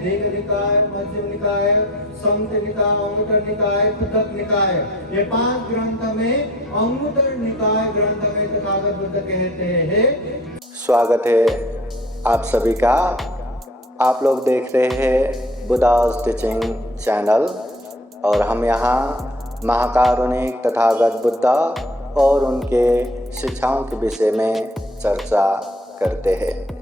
दीघ निकाय, मध्यम निकाय, संयुक्त निकाय, अंगुत्तर निकाय, पृथक निकाय। ये 5 ग्रंथ में अंगुत्तर निकाय ग्रंथ में तथागत बुद्ध कहते हैं। स्वागत है आप सभी का। आप लोग देख रहे हैं बुद्धास टीचिंग चैनल और हम यहाँ महाकारुणिक तथागत बुद्ध और उनके शिक्षाओं के विषय में चर्चा करते हैं।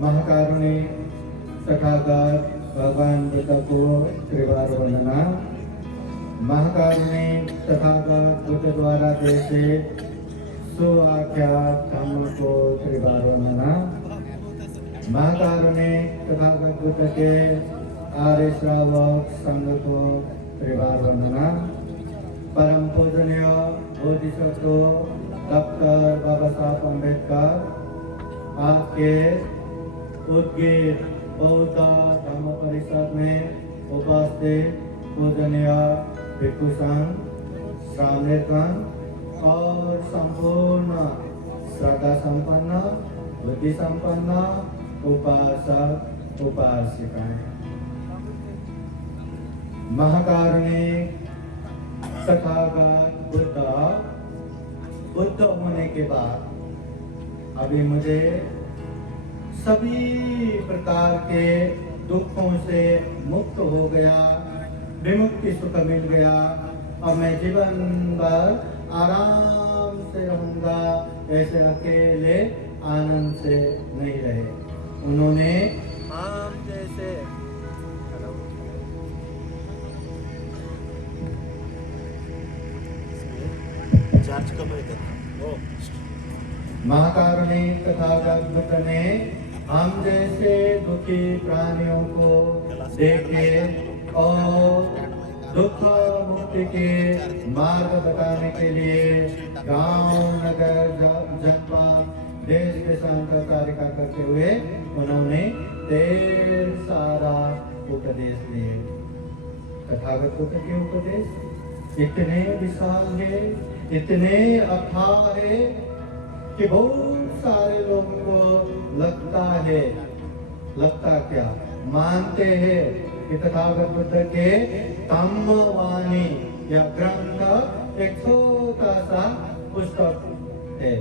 महाकारुणिक तथागत भगवान बुद्ध को त्रिवार वंदना। महाकारुणिक तथागत बुद्ध द्वारा जैसे सुआख्यात धम्म को त्रिवार वंदना। महाकारुणिक तथागत बुद्ध के आर्य श्रावक संघ को त्रिवार वंदना। परम पूजनीय बोधिसत्व डॉक्टर बाबा साहब अम्बेडकर आपके उद्गीत बौद्ध धर्म परिषद में उपस्थित पूजनीय भिक्षु संघ, श्रावणेतन और संपूर्ण श्रद्धा संपन्न, बुद्धि संपन्न उपासक उपासिकाएं। महाकारुणिक तथागत बुद्ध होने के बाद अभी मुझे सभी प्रकार के दुखों से मुक्त हो गया, विमुक्ति सुख मिल गया। अब मैं जीवन भर आराम से रहूंगा, ऐसे अकेले आनंद से नहीं रहे। उन्होंने हम जैसे महाकारुणिक तथागत बुद्ध ने हम जैसे दुखी प्राणियों को देखे और दुख मुक्ति के मार्ग बताने के लिए गांव, नगर, जनपद, देश के कार्य करते हुए उन्होंने ढेर सारा उपदेश दिए। तथागत बुद्ध के उपदेश इतने विशाल है, इतने अथाह है कि बहुत सारे लोगों को लगता क्या मानते हैं कि तथागत बुद्ध के धम्मवाणी या ग्रंथ एक छोटा सा पुस्तक है।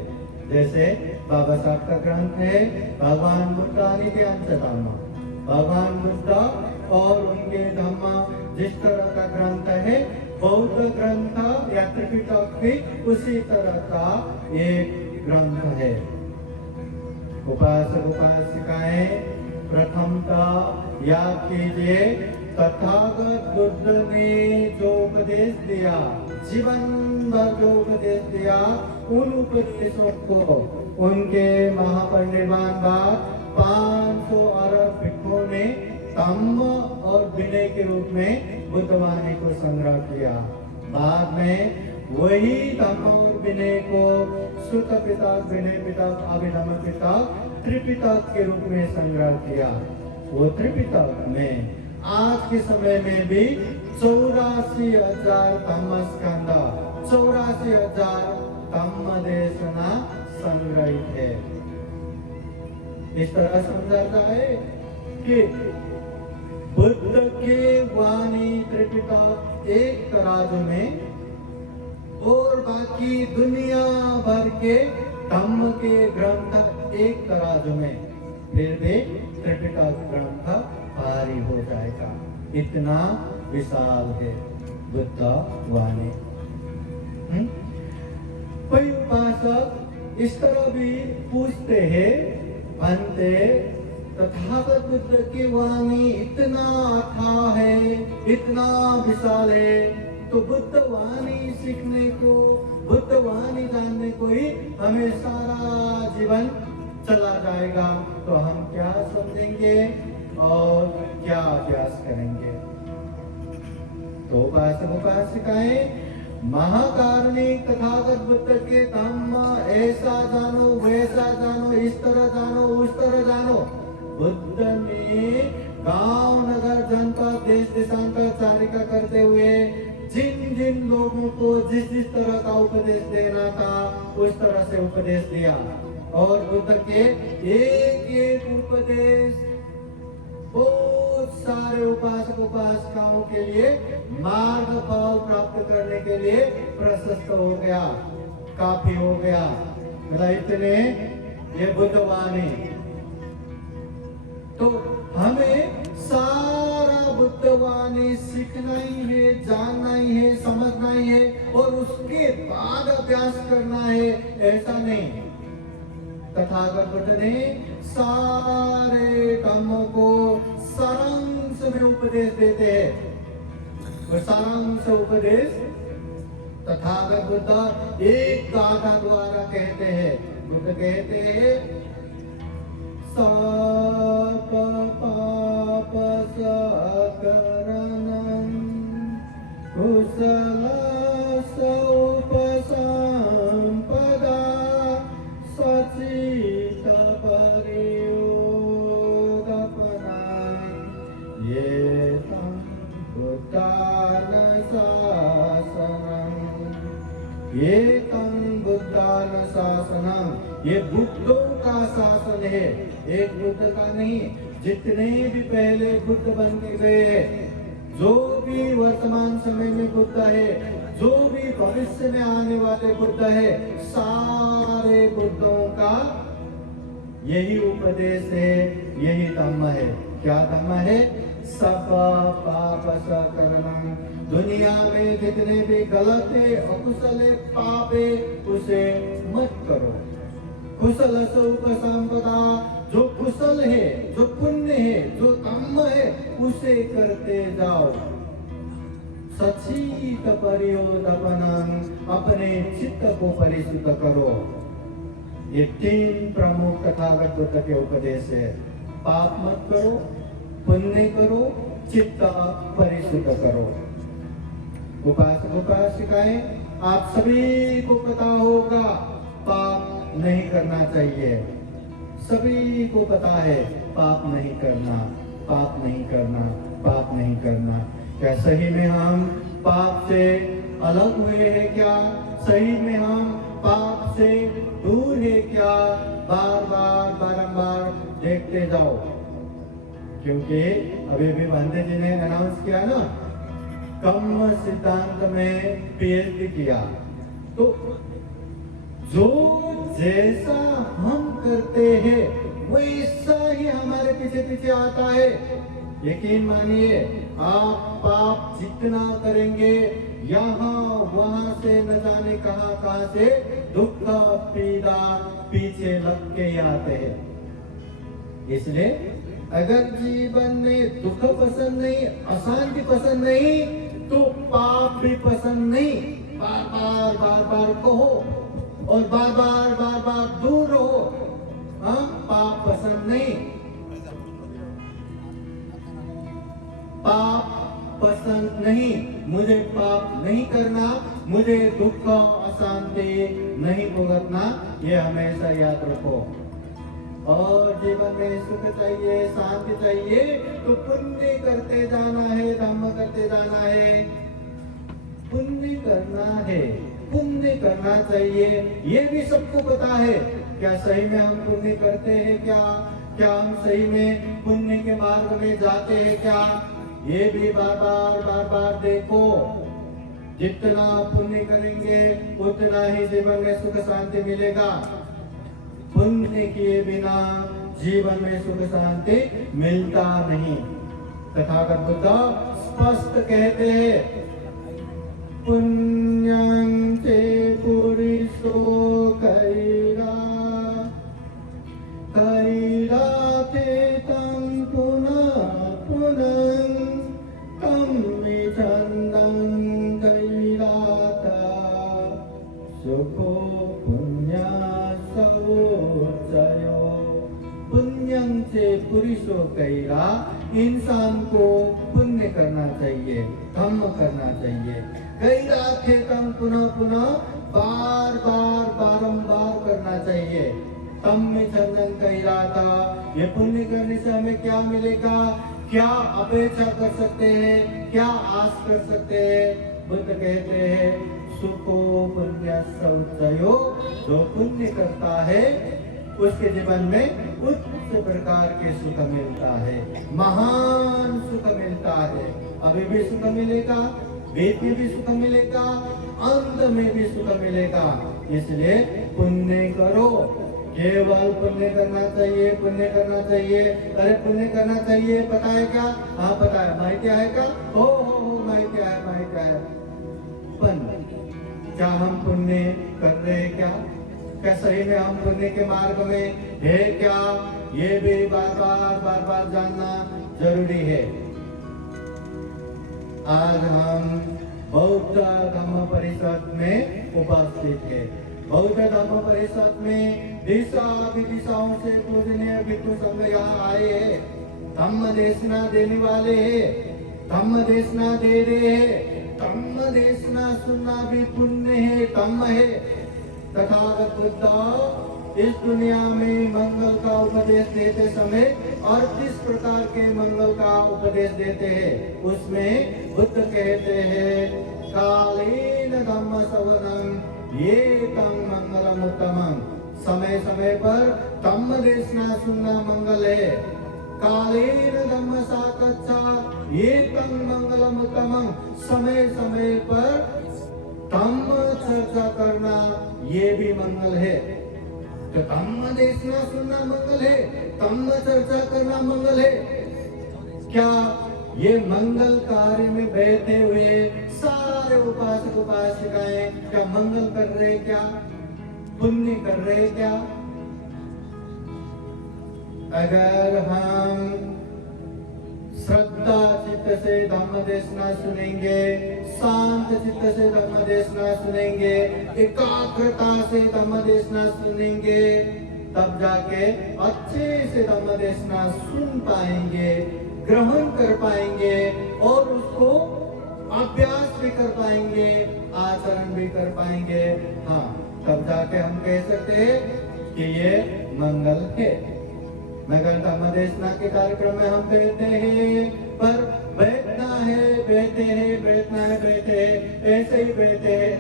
जैसे बाबा साहब का ग्रंथ है भगवान बुद्धानी के अंशधम्म। भगवान बुद्ध और उनके धम्म जिस तरह का ग्रंथ है, बौद्ध ग्रंथ या त्रिपिटक भी उसी तरह का एक ग्रंथ है। उपासक उपासिकाएं प्रथमतः याद कीजिए, तथागत बुद्ध ने जो उपदेश दिया, जीवन भर जो उपदेश दिया, उन उपदेशों को उनके महापरिनिर्वाण बाद 500 अरब भिक्षुओं ने तम और विनय के रूप में बुद्ध वाणी को संग्रह किया। बाद में वही तम और विनय को सुत पिटक, विनय पिटक, अभिधम्म पिटक, त्रिपिटक के रूप में संग्रह किया। वो त्रिपिटक में आज के समय में भी 84,000 धम्म स्कंद, 84,000 धम्म देशना संग्रहित है। इस तरह समझाता है कि बुद्ध के वाणी त्रिपिटक एक तराजू में और बाकी दुनिया भर के धम्म के ग्रंथ एक तराजू में, फिर भी त्रिपिटक ग्रंथ भारी हो जाएगा। इतना विशाल है बुद्ध वाणी। कोई उपासक इस तरह भी पूछते हैं, बनते तथागत बुद्ध की वाणी इतना अथाह है, इतना विशाल है, तो बुद्ध वाणी सीखने को, बुद्ध वाणी जानने को ही हमें सारा जीवन चला जाएगा, तो हम क्या समझेंगे और क्या अभ्यास करेंगे? तो उपासक उपासिकाएं महाकारुणिक तथागत बुद्ध के धम्म ऐसा जानो, वैसा जानो, इस तरह जानो, उस तरह जानो। बुद्ध ने गांव, नगर, जनपद, देश देशांतर चारिका करते हुए जिन जिन लोगों को जिस जिस तरह का उपदेश देना था उस तरह से उपदेश दिया। और बुद्ध के एक एक उपदेश बहुत सारे उपासक उपासिकाओं के लिए मार्ग फल प्राप्त करने के लिए प्रशस्त हो गया, काफी हो गया। मतलब इतने ये बुद्ध वाणी। तो हमें सारा बुद्ध वाणी सीखना ही है, जानना ही है, समझना ही है और उसके बाद अभ्यास करना है, ऐसा नहीं। तथागत बुद्ध ने सारे धम्मों को सारांश में उपदेश देते हैं। और सारांश उपदेश तथागत बुद्ध एक गाथा द्वारा कहते हैं। बुद्ध कहते हैं, साप पाप सकरणं कुशल उपसंपदा सचित परियोगपनां ये तं बुद्धान शासनं, ये तं बुद्धान शासनं, ये बुद्धों का शासन है, एक बुद्ध का नहीं। जितने भी पहले बुद्ध बन के गए, जो भी वर्तमान समय में बुद्ध है, जो भी भविष्य में आने वाले बुद्ध है, सारे बुद्धों का यही उपदेश है, यही धम्म है। क्या धम्म है? सब पाप सकरणं। दुनिया में जितने भी गलत है, अकुशल है, पाप है, उसे मत करो। कुशल उपसंपदा, जो कुशल है, जो पुण्य है, जो धम्म है, उसे करते जाओ। सचित परियोदपनं, अपने चित्त को परिशुद्ध करो। ये तीन प्रमुख तथागत बुद्ध के उपदेश है। पाप मत करो, पुण्य करो, चित्त परिशुद्ध करो। उपासक उपासिकाएं, आप सभी को पता होगा पाप नहीं करना चाहिए। सभी को पता है पाप नहीं करना, पाप नहीं करना, पाप नहीं करना। क्या सही में हम पाप से अलग हुए हैं? क्या सही में हम पाप से दूर है? क्या बार बार बारंबार देखते जाओ, क्योंकि अभी भी बंदे जी ने अनाउंस किया ना, कर्म सिद्धांत में पीएचडी किया। तो जो जैसा हम करते हैं वैसा ही हमारे पीछे पीछे आता है। यकीन मानिए, आप पाप जितना करेंगे, यहाँ वहां से न जाने कहां कहां से दुख पीड़ा पीछे लग के आते हैं। इसलिए अगर जीवन में दुख पसंद नहीं, अशांति पसंद नहीं, तो पाप भी पसंद नहीं। बार बार बार बार कहो और बार बार दूर रहो। पाप पसंद नहीं। पसंद नहीं, मुझे पाप नहीं करना, मुझे दुख अशांति नहीं भुगतना, ये हमेशा याद रखो। और जीवन में सुख चाहिए, शांति चाहिए तो पुण्य करते जाना है, धर्म करते जाना है, पुण्य करना है, पुण्य करना चाहिए। ये भी सबको पता है। क्या सही में हम पुण्य करते हैं क्या? क्या हम सही में पुण्य के मार्ग में जाते हैं क्या? ये भी बार बार देखो। जितना पुण्य करेंगे उतना ही जीवन में सुख शांति मिलेगा। पुण्य किए बिना जीवन में सुख शांति मिलता नहीं। तथागत बुद्ध स्पष्ट कहते हैं, पुण्यं चे पुरुषो कैरा कैराथे तं पुनः पुनः तं विचन्दं कैराता सुखो पुण्यं से पुरुषो कैरा। इंसान को पुण्य करना चाहिए, धर्म करना चाहिए। कैरा थे तम पुनः पुनः बारंबार करना चाहिए। तम में चंदन कैरा था। ये पुण्य करने से हमें क्या मिलेगा? क्या अपेक्षा कर सकते हैं? क्या आस कर सकते हैं? बुद्ध कहते हैं, सुखो पुण्य सौचयो। जो पुण्य करता है उसके जीवन में उच्च प्रकार के सुख मिलता है, महान सुख मिलता है। अभी भी सुख मिलेगा, बीच में भी सुख मिलेगा, अंत में भी सुख मिलेगा। इसलिए पुण्य करो, केवल पुण्य करना चाहिए, पुण्य करना चाहिए। अरे पुण्य करना चाहिए, पता है क्या? हाँ पता है। माई क्या है क्या? हो माई क्या है, माई क्या है। क्या हम पुण्य कर रहे हैं क्या? क्या सही में हम पुण्य के मार्ग में है क्या? ये भी बार जानना जरूरी है। आज हम बौद्ध धम्म परिषद में उपस्थित है। बौद्ध धम्म परिषद में दिशा विदिशाओं से पूजनीय भिक्षु संघ यहाँ आए हैं। धम्म देशना देने वाले हैं, धम्म देशना दे रहे हैं। धम्म देशना सुनना भी पुण्य है, धम्म है। तथागत बुद्ध इस दुनिया में मंगल का उपदेश देते समय 38 प्रकार के मंगल का उपदेश देते हैं। उसमें बुद्ध कहते हैं, कालेन धम्म सवनम ये तम मंगलम उत्तमम। समय समय पर धम्म देशना सुनना मंगल है। कालेन धम्म साकच्छा ये तम मंगलम उत्तमम। समय समय पर धम्म चर्चा करना ये भी मंगल है। तो धम्म देखना सुनना मंगल है, धम्म चर्चा करना मंगल है। क्या ये मंगल कार्य में बैठे हुए सारे उपासक उपासिकाएं क्या मंगल कर रहे क्या? पुण्य कर रहे क्या? अगर हम श्रद्धा चित्त से धम्म देशना सुनेंगे, शांत चित्त से धम्म देशना सुनेंगे, एकाग्रता से धम्म देशना सुनेंगे, तब जाके अच्छे से धम्म देशना सुन पाएंगे, ग्रहण कर पाएंगे और उसको अभ्यास भी कर पाएंगे, आचरण भी कर पाएंगे। हाँ, तब जाके हम कह सकते हैं कि ये मंगल है। मगर धम्म देशना के कार्यक्रम में हम बैठते हैं, पर बैठना है बैठे हैं, बैठना है बैठे हैं, ऐसे ही बैठे हैं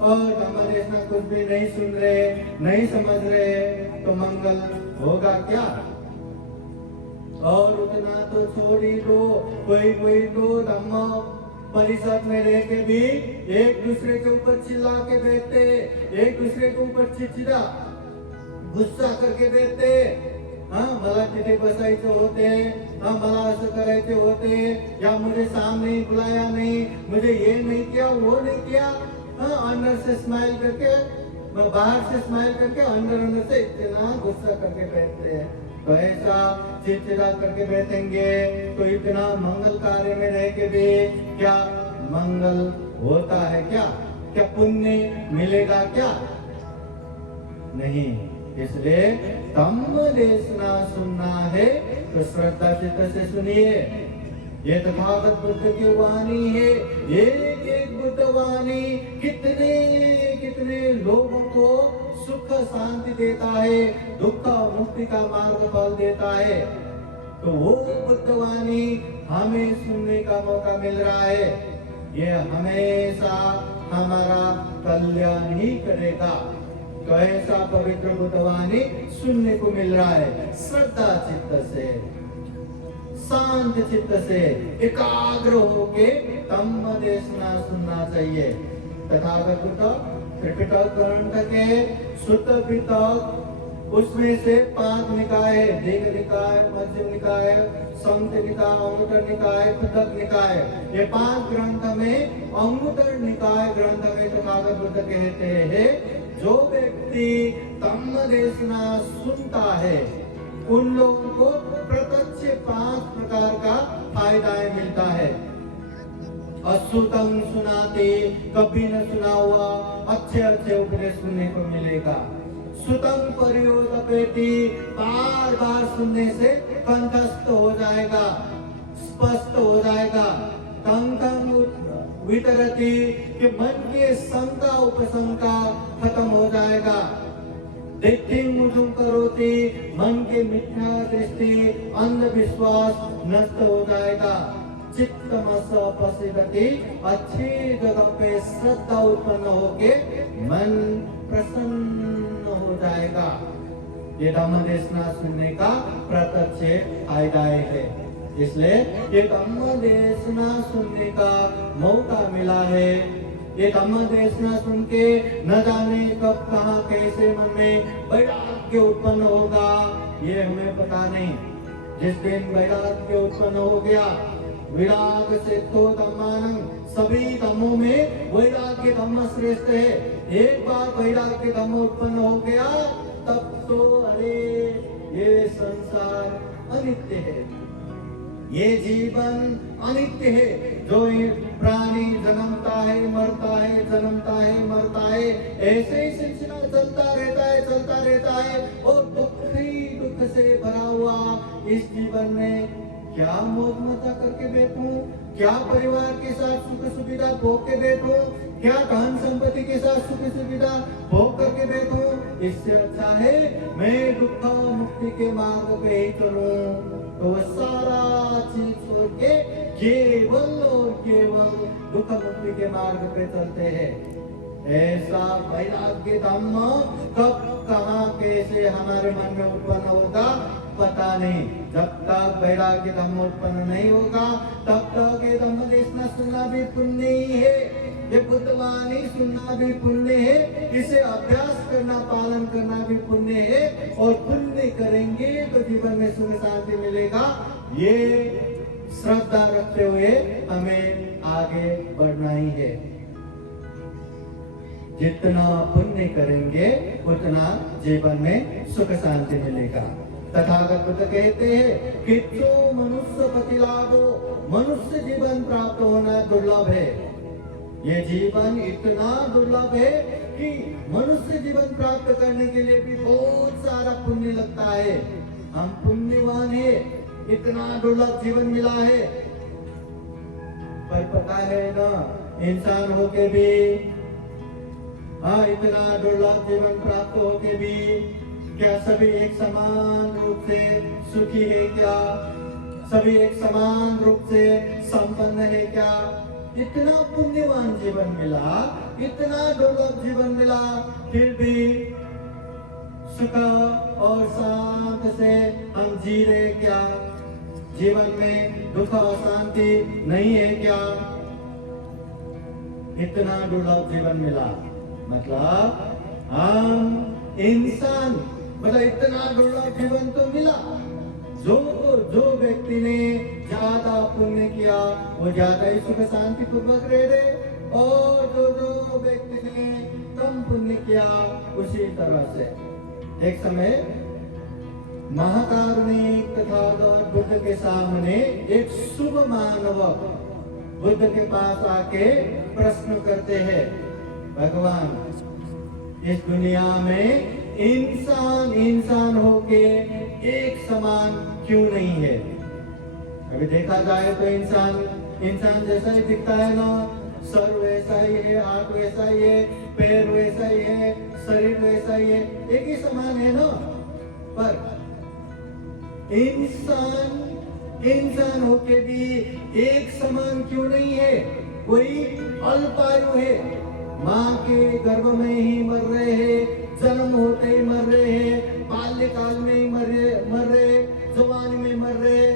और धम्म देशना कुछ भी नहीं सुन रहे, नहीं समझ रहे, तो मंगल होगा क्या? और उतना तो छोड़ ही दो, कोई तो धम्म परिषद में रह के भी एक दूसरे के ऊपर चिल्ला के बैठते, एक दूसरे के ऊपर चिड़चिड़ा गुस्सा करके बैठते। हाँ, मला तिथे बसायचं होते, हाँ मला असं करायचे होते, या मुझे सामने बुलाया नहीं, मुझे ये नहीं किया, वो नहीं किया। हाँ, अंदर से स्माइल करके, बाहर से स्माइल करके, अंदर से इतना गुस्सा करके बैठते हैं। तो ऐसा चिड़चिड़ा करके बैठेंगे तो इतना मंगल कार्य में रह के भी क्या मंगल होता है क्या? क्या पुण्य मिलेगा क्या? नहीं। इसलिए धम्म देशना सुनना है तो श्रद्धा चित्त से सुनिए, ये तथागत बुद्ध की वाणी है। एक एक बुद्ध वाणी कितने कितने लोगों को सुख शांति देता है, दुख मुक्ति का मार्ग फल देता है। तो वो बुद्ध वाणी हमें सुनने का मौका मिल रहा है। ये हमेशा हमारा कल्याण ही करेगा। तो ऐसा पवित्र बुद्ध वाणी सुनने को मिल रहा है। श्रद्धा चित्त से, शांत चित्त से, एकाग्र होके धम्म देशना सुनना चाहिए। तथागत बुद्ध त्रिपिटक ग्रंथ के शुद्ध पिटक, उसमें से 5 निकाय, दीर्घ निकाय, मध्यम निकाय, संयुक्त निकाय, अंगुत्तर निकाय, पृथक निकाय, ये 5 ग्रंथ में अंगुत्तर निकाय ग्रंथ में तथागत बुद्ध कहते हैं, जो व्यक्ति धम्म देशना सुनता है उन लोगों को प्रत्यक्ष 5 प्रकार का फायदा मिलता है। अश्रुतम सुनाते, कभी न सुना हुआ अच्छे अच्छे उपदेश सुनने को मिलेगा। सुतम परियोतपेति, बार बार सुनने से कंठस्थ हो जाएगा, स्पष्ट हो जाएगा। कंकं वितरति, कि मन के शंका उपशंका खत्म हो जाएगा। मुझुम करोति, मन के मिथ्या दृष्टि अंधविश्वास नष्ट हो जाएगा। चित्तमस पसिदति, अच्छी जगह पे श्रद्धा उत्पन्न होके मन प्रसन्न हो जाएगा। ये धम्म देशना सुनने का प्रत्यक्ष फायदा है। इसलिए ये धम्म देशना सुनने का मौका मिला है। ये धम्म देशना सुन के न जाने कब कहाँ कैसे मन में वैराग्य उत्पन्न होगा, ये हमें पता नहीं। जिस दिन वैराग्य उत्पन्न हो गया, विराग से तो धम्मानं, सभी धम्मों में वैराग्य धम्म श्रेष्ठ है। एक बार वैराग्य धम्म उत्पन्न हो गया तब तो अरे ये संसार अनित्य है, ये जीवन अनित्य है। जो प्राणी जन्मता है मरता है, जन्मता है मरता है, ऐसे ही सिलसिला चलता रहता है और दुख ही दुख से भरा हुआ इस जीवन में क्या मौज मजा करके बैठूं, क्या परिवार के साथ सुख सुविधा भोग के बैठूं, क्या धन संपत्ति के साथ सुख सुविधा भोग करके बैठूं। इससे अच्छा है मैं दुख मुक्ति के मार्ग पे ही चलूं। तो सारा चीज छोड़ के केवल और केवल दुख मुक्ति के मार्ग पे चलते हैं। ऐसा वैराग्य धम्म कब कहाँ कैसे हमारे मन में उत्पन्न होगा पता नहीं। जब तक वैराग्य धम्म उत्पन्न नहीं होगा तब तक ये धम्म देशना सुनना भी पुण्य ही है, ये बुद्धवाणी सुनना भी पुण्य है, इसे अभ्यास करना पालन करना भी पुण्य है। और पुण्य करेंगे तो जीवन में सुख शांति मिलेगा। ये श्रद्धा रखते हुए हमें आगे बढ़ना ही है। जितना पुण्य करेंगे उतना जीवन में सुख शांति मिलेगा। तथागत बुद्ध कहते हैं कि जो मनुष्य पति लाभो, मनुष्य जीवन प्राप्त होना दुर्लभ है। ये जीवन इतना दुर्लभ है कि मनुष्य जीवन प्राप्त करने के लिए भी बहुत सारा पुण्य लगता है। हम पुण्यवान है, इतना दुर्लभ जीवन मिला है। पर पता है ना, इंसान होके भी इतना दुर्लभ जीवन प्राप्त होके भी क्या सभी एक समान रूप से सुखी है क्या? सभी एक समान रूप से संपन्न है क्या? इतना पुण्यवान जीवन मिला, इतना दुर्लभ जीवन मिला, फिर भी सुख और शांत से हम जी रहे क्या? जीवन में दुख और शांति नहीं है क्या? इतना दुर्लभ जीवन मिला मतलब हम इंसान, मतलब इतना दुर्लभ जीवन तो मिला। जो व्यक्ति ने ज्यादा पुण्य किया वो ज्यादा ही सुख शांति पूर्वक रह रहे, और जो व्यक्ति ने कम पुण्य किया उसी तरह से। एक समय महाकारुणिक तथागत बुद्ध के सामने एक शुभ मानव बुद्ध के पास आके प्रश्न करते हैं, भगवान इस दुनिया में इंसान होके एक समान क्यों नहीं है? अभी देखा जाए तो इंसान जैसा ही दिखता है ना, सर वैसा ही है, हाथ वैसा ही है, पैर वैसा ही है, शरीर वैसा ही है, एक ही समान है ना। पर इंसान होके भी एक समान क्यों नहीं है? कोई अल्पायु है, माँ के गर्भ में ही मर रहे हैं, जन्म होते ही मर रहे हैं, बाल्यकाल में ही मर रहे, जवानी में मर रहे।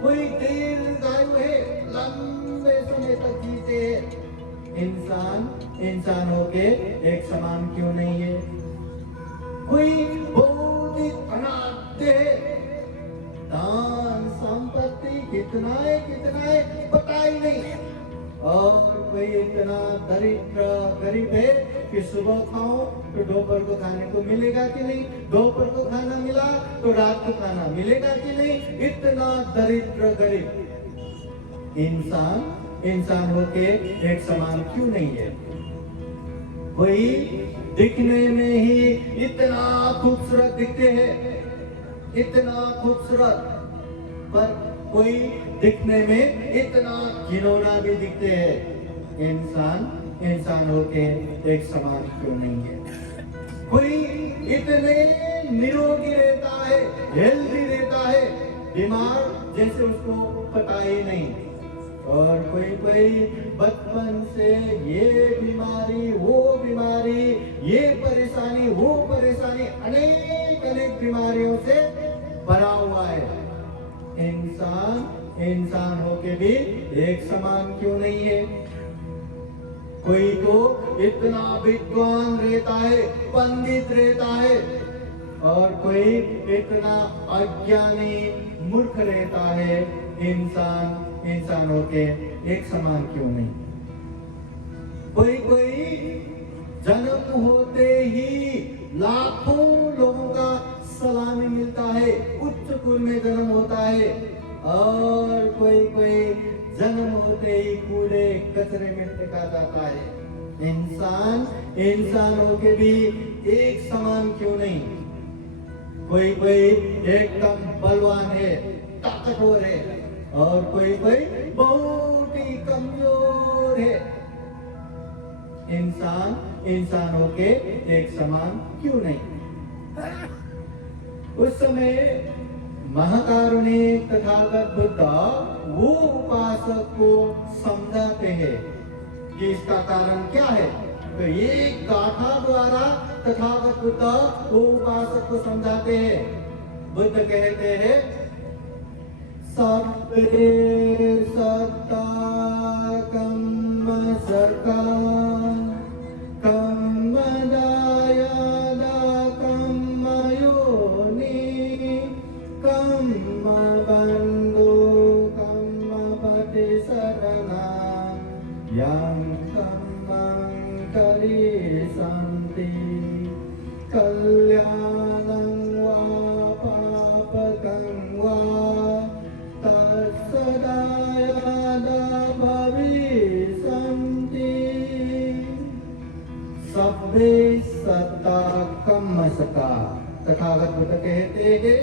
कोई दीर्घायु है, लंबे समय तक जीते हैं। इंसान होके एक समान क्यों नहीं है? कोई भौतिक अनाद्य है, दान संपत्ति कितना है पता ही नहीं, और कोई इतना दरिद्र गरीब है कि सुबह खाओ तो दोपहर को खाने को मिलेगा कि नहीं, दोपहर को खाना मिला तो रात को खाना मिलेगा कि नहीं, इतना दरिद्र गरीब। इंसान होके एक समान क्यों नहीं है? कोई दिखने में ही इतना खूबसूरत दिखते हैं, इतना खूबसूरत, पर कोई दिखने में इतना घिनौना भी दिखते हैं। इंसान होके एक समान क्यों नहीं है? कोई इतने निरोगी रहता है, हेल्दी रहता है, बीमार जैसे उसको पता ही नहीं, और कोई बचपन से ये बीमारी वो बीमारी, ये परेशानी वो परेशानी, अनेक बीमारियों से भरा हुआ है। इंसान होके भी एक समान क्यों नहीं है? कोई तो इतना विद्वान रहता है, पंडित रहता है, और कोई इतना अज्ञानी मूर्ख रहता है। इंसान होके एक समान क्यों नहीं? कोई जन्म होते ही लाखों लोगों का सलामी मिलता है, उच्च कुल में जन्म होता है, और कोई जन्म होते ही कूड़े कचरे में फेंका जाता है। इंसान होके भी एक समान क्यों नहीं? कोई एकदम बलवान है, ताकतवर है, और कोई बहुत ही कमजोर है। इंसान होके एक समान क्यों नहीं? उस समय महाकारुणिक तथागत बुद्ध वो उपासक को समझाते हैं कि इसका कारण क्या है। तो ये गाथा द्वारा तथागत बुद्ध वो उपासक को समझाते हैं। बुद्ध कहते हैं, सब्बे सत्ता कम्म सर्का कम्म दायादा कम्म योनि कम्म बंधु कम्म प्रतिसरणा यं कम्मं करिष्यन्ति कल्याणं वा पापकं वा तत्सदायादा भविष्यन्ति। सब्बे सत्ता कम्म सका। तथागत बुद्ध कहते हैं,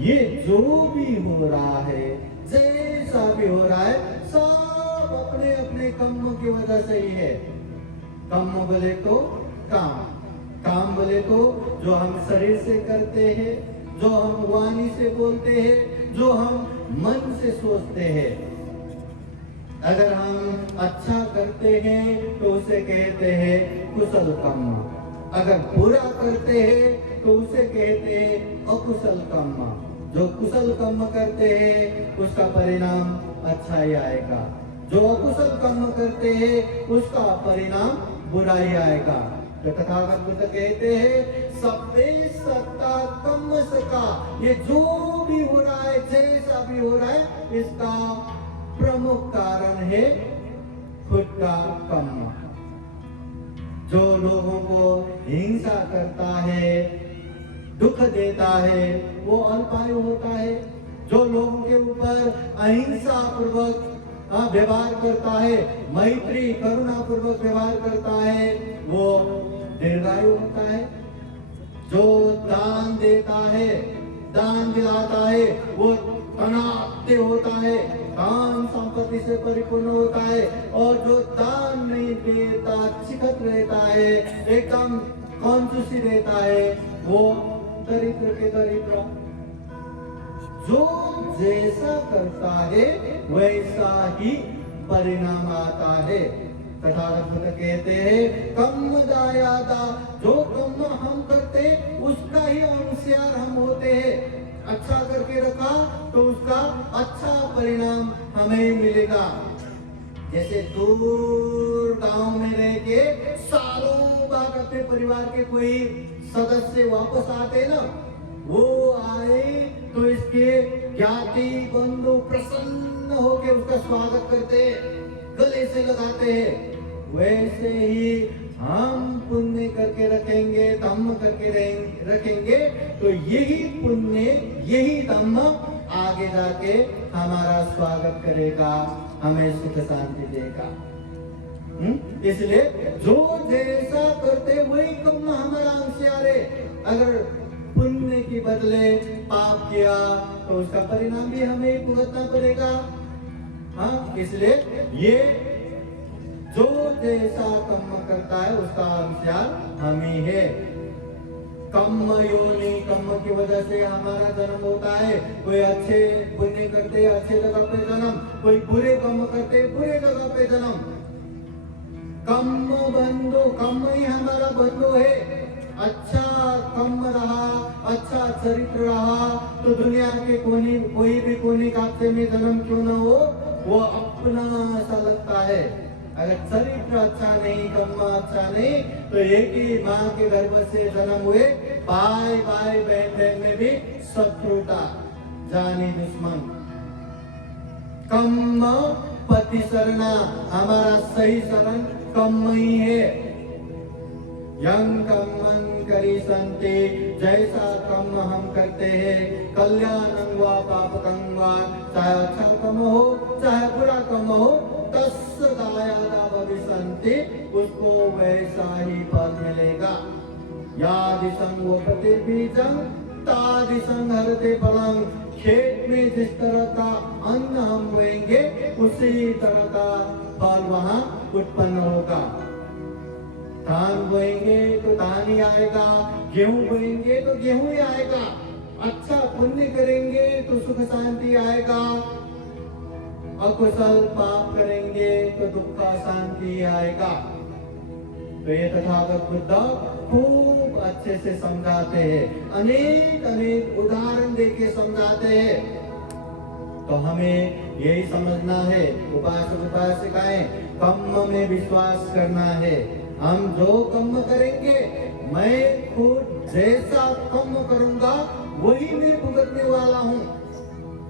ये जो भी हो रहा है, जैसा भी हो रहा है, सब अपने अपने कर्म की वजह से ही है। कर्म बोले तो काम बोले तो जो हम शरीर से करते हैं, जो हम वाणी से बोलते हैं, जो हम मन से सोचते हैं। अगर हम अच्छा करते हैं तो उसे कहते हैं कुशल कर्म, अगर बुरा करते हैं तो उसे कहते हैं अकुशल कर्म। जो कुशल कर्म करते हैं उसका परिणाम अच्छा ही आएगा, जो अकुशल कर्म करते हैं उसका परिणाम बुरा ही आएगा। तो तथागत बुद्ध कहते हैं, सब्बे सत्ता कम्म सका। ये जो भी हो रहा है, जैसा भी हो रहा है, इसका प्रमुख कारण है खुद का कर्म। जो लोगों को हिंसा करता है, दुख देता है, वो अल्पायु होता है। जो लोगों के ऊपर अहिंसा पूर्वक व्यवहार करता है, मैत्री करुणा पूर्वक व्यवहार करता है, वो दीर्घायु होता है। जो दान देता है, दान दिलाता है, वो धनाढ्य होता है, दान संपत्ति से परिपूर्ण होता है, और जो दान नहीं देता, चिकट रहता है, एकदम कंजूसी रहता है, वो दरिद्र के दरिद्र। जो जैसा करता है वैसा ही परिणाम आता है। तथागत बुद्ध कहते हैं कर्म दायादा, जो कर्म हम करते उसका ही अनुसार हम होते हैं। अच्छा करके रखा तो उसका अच्छा परिणाम हमें मिलेगा। जैसे दूर गांव में रह के सालों बाद अपने परिवार के कोई सदस्य वापस आते ना, वो आए तो इसके ज्ञाति बंधु प्रसन्न होके उसका स्वागत करते, गले से लगाते हैं। वैसे ही हम पुण्य करके रखेंगे, धम्म करके रखेंगे, तो यही पुण्य, यही धम्म आगे जाके हमारा स्वागत करेगा, हमें सुख शांति देगा। इसलिए जो जैसा करते वही कर्म हमारा अनुसार है। अगर पुण्य के बदले पाप किया तो उसका परिणाम भी हमें भुगतना पड़ेगा। हाँ, इसलिए ये जो जैसा कर्म करता है उसका अनुसार हम ही है। कर्म योनि, कर्म की वजह से हमारा जन्म होता है। कोई अच्छे पुण्य करते अच्छे जगह पे जन्म, कोई बुरे कर्म करते बुरे जगह पे जन्म। कर्म बंधु, कर्म ही हमारा बंधु है। अच्छा कर्म रहा, अच्छा चरित्र रहा तो दुनिया के कोई भी कोने कापसे में जन्म क्यों न हो, वो अपना सा लगता है। अगर चरित्र अच्छा नहीं, कर्म अच्छा नहीं, तो एक ही माँ के गर्भ से जन्म हुए भाई भाई बहन बहन में भी शत्रुता, जानी दुश्मन। कर्म पति शरणा, हमारा सही शरण कर्म ही है। यं कर्मं करी संते, जैसा कर्म हम करते हैं, कल्याणं वा पापकं वा, चाहे अच्छा कर्म हो चाहे बुरा कर्म हो, तस्य दायादा भविष्यन्ति, उसको वैसा ही फल मिलेगा। यादिशं वोपते बीजं तादिशं हरते फलं, खेत में जिस तरह का अन्न हम बोएंगे उसी तरह का फल वहां उत्पन्न होगा। धान बोएंगे तो धान ही आएगा, गेहूं बोएंगे तो गेहूं ही आएगा। अच्छा पुण्य करेंगे तो सुख शांति आएगा, अकुशल पाप करेंगे तो दुख शांति आएगा। तो ये तथागत बुद्ध खूब अच्छे से समझाते हैं, अनेक अनेक उदाहरण देके समझाते हैं। तो हमें यही समझना है, उपासक उपासिकाएं, कर्म में विश्वास करना है। हम जो कर्म करेंगे, मैं खुद जैसा कर्म करूंगा वही मैं भुगतने वाला हूँ।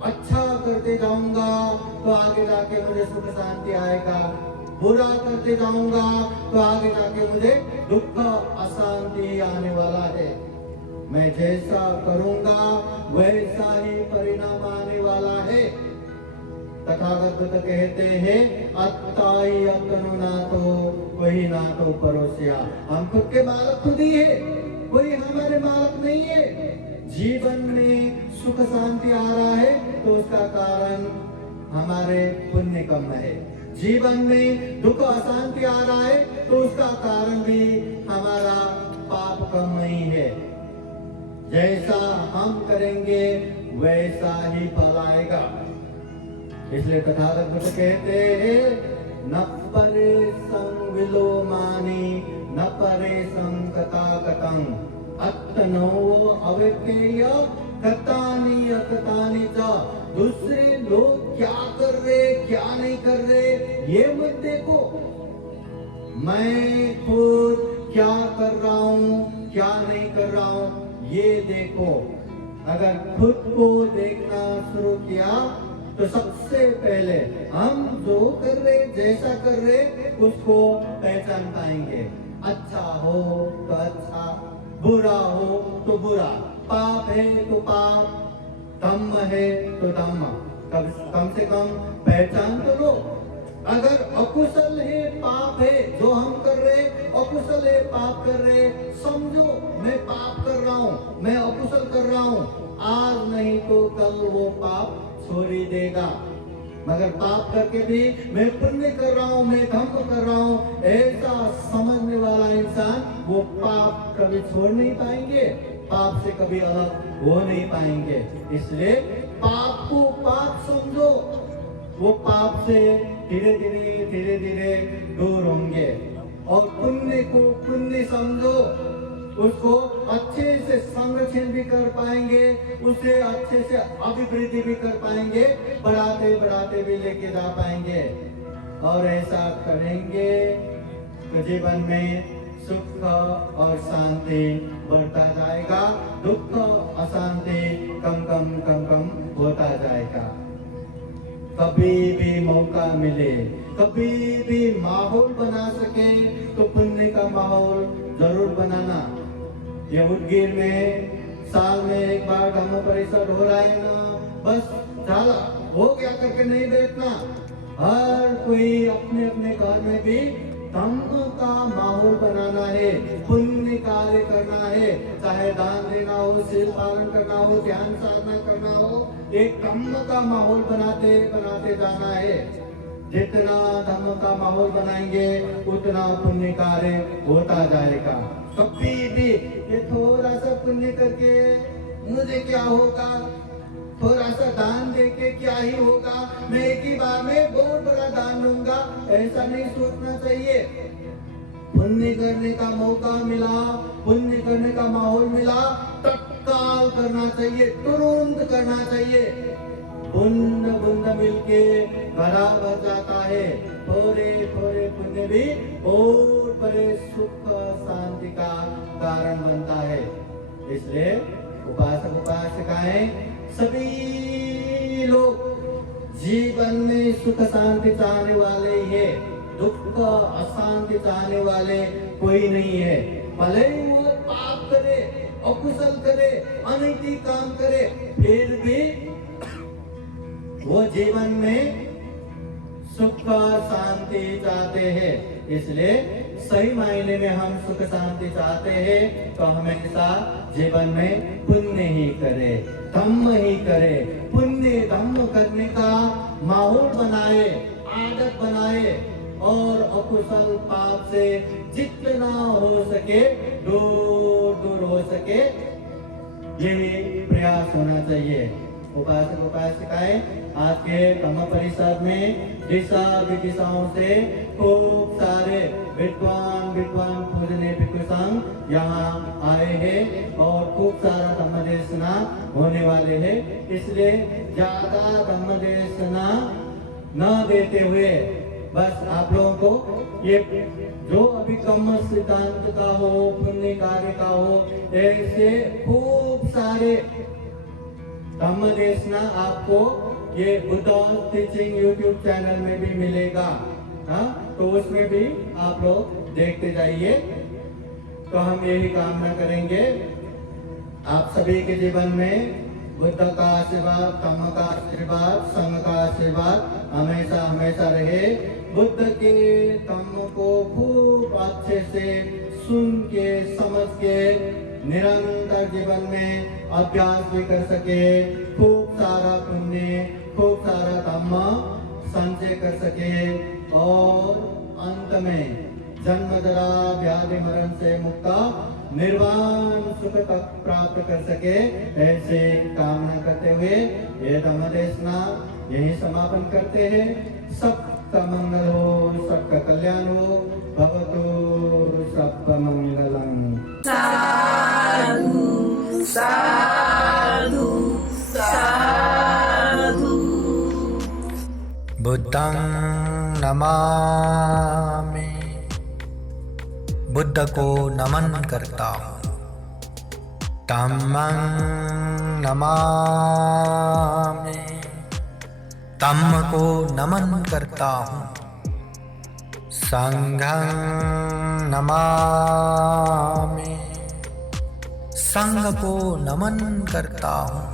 अच्छा करते जाऊंगा तो आगे जाके मुझे सुख शांति आएगा, बुरा करते जाऊंगा तो आगे जाके मुझे दुख अशांति आने वाला है। मैं जैसा करूंगा वैसा ही परिणाम आने वाला है। तथागत बुद्ध कहते हैं अत्ताई अतनु नातो, वही नातो परोसिया। हम खुद के मालक खुद ही है, कोई हमारे मालक नहीं है। जीवन में सुख शांति आ रहा है तो उसका कारण हमारे पुण्य कर्म है। जीवन में दुख अशांति आ रहा है तो उसका कारण भी हमारा पाप कर्म ही है। जैसा हम करेंगे वैसा ही फल आएगा। इसलिए तथागत बुद्ध कहते हैं न परे संविलोमानि न परे संकताकतं अत्तनो अवेकेय कतानि अकतानि च। दूसरे लोग क्या कर रहे क्या नहीं कर रहे ये मत देखो, मैं खुद क्या कर रहा हूँ क्या नहीं कर रहा हूँ ये देखो। अगर खुद को देखना शुरू किया तो सबसे पहले हम जो कर रहे जैसा कर रहे उसको पहचान पाएंगे। अच्छा हो तो अच्छा, बुरा हो तो बुरा, पाप है तो पाप, धम्म है तो धम्म। कम से कम पहचान तो लो। अगर अकुशल है पाप है जो हम कर रहे, अकुशल है पाप कर रहे, समझो मैं पाप कर रहा हूँ, मैं अकुशल कर रहा हूँ। आज नहीं तो कल वो पाप छोड़ ही देगा। मगर पाप करके भी मैं पुण्य कर रहा हूँ, मैं धर्म कर रहा हूँ, ऐसा समझने वाला इंसान वो पाप कभी छोड़ नहीं पाएंगे, पाप से कभी अलग हो नहीं पाएंगे। इसलिए पाप को पाप समझो, वो पाप से धीरे धीरे दूर होंगे। और पुण्य को पुण्य समझो, उसको अच्छे से संरक्षण भी कर पाएंगे, उसे अच्छे से अभिवृद्धि भी कर पाएंगे, बढ़ाते भी लेके जा पाएंगे। और ऐसा करेंगे तो जीवन में सुख और शांति बढ़ता जाएगा, दुख अशांति कम होता जाएगा। कभी भी मौका मिले, कभी भी माहौल बना सके तो पुण्य का माहौल जरूर बनाना। ये उदगीर में साल में एक बार धम्म परिषद हो रहा है ना, बस झाला हो गया करके नहीं बैठना। हर कोई अपने अपने घर में भी धम्म का माहौल बनाना है, पुण्य कार्य करना है, चाहे दान देना हो, शील पालन करना हो, ध्यान साधना करना हो, एक धम्म का माहौल बनाते जाना है। जितना धम्म का माहौल बनाएंगे उतना पुण्य कार्य होता जाएगा। कभी भी ये थोड़ा सा पुण्य करके मुझे क्या होगा, थोड़ा सा दान देके क्या ही होगा, मैं एक ही बार में बहुत बड़ा दान दूंगा, ऐसा नहीं सोचना चाहिए। पुण्य करने का मौका मिला, पुण्य करने का माहौल मिला, तत्काल करना चाहिए, तुरंत करना चाहिए। बूंद बूंद मिलके घड़ा भर जाता है, थोड़े पुण्य भी और बड़े सुख शांति का कारण बनता है। इसलिए उपासक उपासिकाएं सभी लोग जीवन में सुख शांति चाहने वाले ही है, दुख अशांति चाहने वाले कोई नहीं है। भले ही वो पाप करे, अकुशल करे, अनैतिक काम करे, फिर भी वो जीवन में सुख और शांति चाहते हैं। इसलिए सही मायने में हम सुख शांति चाहते हैं तो हमेशा जीवन में पुण्य ही करे, धम्म ही करे। पुण्य धम्म करने का माहौल बनाए, आदत बनाए और अकुशल पाप से जितना हो सके दूर हो सके, यही प्रयास होना चाहिए। उपासक उपासिकाएं आज के धम्म परिषद में दिशा विदिशाओं से खूब सारे विद्वान पूजनीय भिक्षु संघ यहाँ आए हैं और खूब सारा धम्म देशना होने वाले हैं। इसलिए ज्यादा धम्म देशना न देते हुए बस आप लोगों को ये जो अभी कर्म सिद्धांत का हो, पुण्य कार्य का हो, ऐसे खूब सारे धम्म देशना आपको ये बुद्धास टीचिंग यूट्यूब चैनल में भी मिलेगा। हाँ, तो उसमें भी आप लोग देखते जाइए। तो हम यही कामना करेंगे आप सभी के जीवन में बुद्ध का आशीर्वाद, धम्म का आशीर्वाद, संघ का आशीर्वाद हमेशा रहे। बुद्ध के धम्म को खूब अच्छे से सुन के समझ के निरंतर जीवन में अभ्यास भी कर सके, खूब सारा पुण्य, खूब सारा धम्म संचय कर सके और अंत में जन्म जरा व्याधि मरण से मुक्त निर्वाण सुख तक प्राप्त कर सके, ऐसे कामना करते हुए ये धम्म देशना यही समापन करते हैं। सबका मंगल हो, सबका कल्याण हो, भवतु सबका मंगलम। साधु साधु साधु। बुद्धं नमामि, बुद्ध को नमन करता हूँ। धम्मं नमामि, धम्म को नमन करता हूँ। संघं नमामि, संघ को नमन करता हूँ।